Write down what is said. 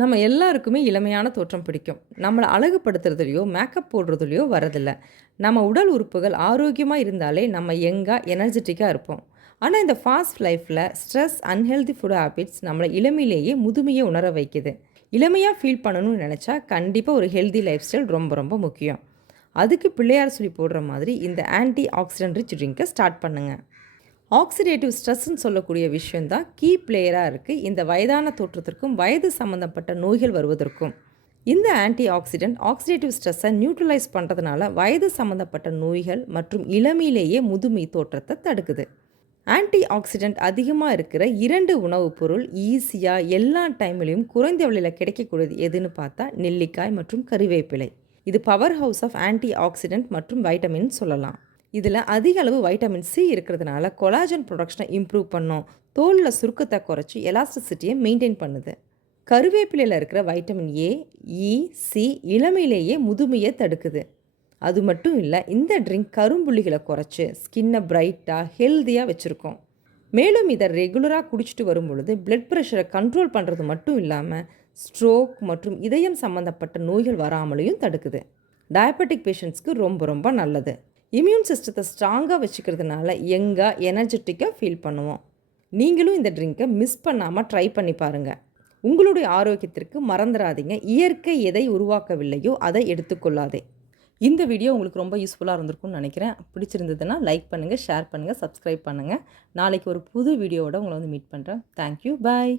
நம்ம எல்லாருக்குமே இளமையான தோற்றம் பிடிக்கும். நம்மள அழகுபடுத்துறதுலயோ, மேக்கப் போடுறதுலயோ வரதில்ல. நம்ம உடல் உறுப்புகள் ஆரோக்கியமா இருந்தாலே நம்ம யங்கா, எனர்ஜெட்டிக்கா இருப்போம். ஆனா இந்த ஃபாஸ்ட் லைஃப்ல ஸ்ட்ரெஸ், அன்ஹெல்தி ஃபுட் ஹேபிட்ஸ் நம்மள இளமையிலேயே முதுமைய உணர வைக்குது. இளமையா ஃபீல் பண்ணணும்னு நெனச்சா, கண்டிப்பா ஒரு ஹெல்தி லைஃப் ஸ்டைல் ரொம்ப ரொம்ப முக்கியம். அதுக்கு பிள்ளையார் சொல்லி போடுற மாதிரி இந்த ஆன்டி ஆக்ஸிடென்ட் ரிச் ட்ரிங்க்க ஸ்டார்ட் பண்ணுங்க. ஆக்சிடேட்டிவ் ஸ்ட்ரெஸ்ன்னு சொல்லக்கூடிய விஷயம் தான் கீ பிளேயராக இருக்குது இந்த வயதான தோற்றத்திற்கும் வயது சம்மந்தப்பட்ட நோய்கள் வருவதற்கும். இந்த ஆன்டி ஆக்சிடென்ட் ஆக்சிடேட்டிவ் ஸ்ட்ரெஸ்ஸை நியூட்ரலைஸ் பண்ணுறதுனால வயது சம்மந்தப்பட்ட நோய்கள் மற்றும் இளமையிலேயே முதுமை தோற்றத்தை தடுக்குது. ஆன்டி ஆக்சிடென்ட் அதிகமாக இருக்கிற 2 உணவுப் பொருள் ஈஸியாக எல்லா டைம்லையும் குறைந்த விலையில் கிடைக்கக்கூடியது எதுன்னு பார்த்தா நெல்லிக்காய் மற்றும் கறிவேப்பிலை. இது power house of anti oxidant மற்றும் வைட்டமின் சொல்லலாம். இதில் அதிக அளவு வைட்டமின் சி இருக்கிறதுனால கொலாஜன் ப்ரொடக்ஷனை இம்ப்ரூவ் பண்ணும், தோலில் சுருக்கத்தை குறைச்சி எலாஸ்டிசிட்டியை மெயின்டைன் பண்ணுது. கருவேப்பிலையில் இருக்கிற வைட்டமின் ஏ, இ, சி இளமையிலேயே முதுமையை தடுக்குது. அது மட்டும் இல்லை, இந்த ட்ரிங்க் கரும்புள்ளிகளை குறைச்சி ஸ்கின்னை பிரைட்டாக ஹெல்த்தியாக வச்சுருக்கோம். மேலும் இதை ரெகுலராக குடிச்சிட்டு வரும் பொழுது பிளட் ப்ரெஷரை கண்ட்ரோல் பண்ணுறது மட்டும் இல்லாமல் ஸ்ட்ரோக் மற்றும் இதயம் சம்மந்தப்பட்ட நோய்கள் வராமலையும் தடுக்குது. டயபெட்டிக் பேஷண்ட்ஸ்க்கு ரொம்ப ரொம்ப நல்லது. இம்யூன் சிஸ்டத்தை ஸ்ட்ராங்காக வச்சுக்கிறதுனால யங்காக எனர்ஜெட்டிக்காக ஃபீல் பண்ணுவோம். நீங்களும் இந்த ட்ரிங்கை மிஸ் பண்ணாமல் ட்ரை பண்ணி பாருங்கள். உங்களுடைய ஆரோக்கியத்திற்கு மறந்துடாதீங்க, இயற்கை எதை உருவாக்கவில்லையோ அதை எடுத்துக்கொள்ளாதே. இந்த வீடியோ உங்களுக்கு ரொம்ப யூஸ்ஃபுல்லாக இருந்திருக்கும்னு நினைக்கிறேன். பிடிச்சிருந்ததுன்னா லைக் பண்ணுங்கள், ஷேர் பண்ணுங்கள், சப்ஸ்கிரைப் பண்ணுங்கள். நாளைக்கு ஒரு புது வீடியோவோட உங்களை வந்து மீட் பண்ணுறேன். தேங்க்யூ, பாய்.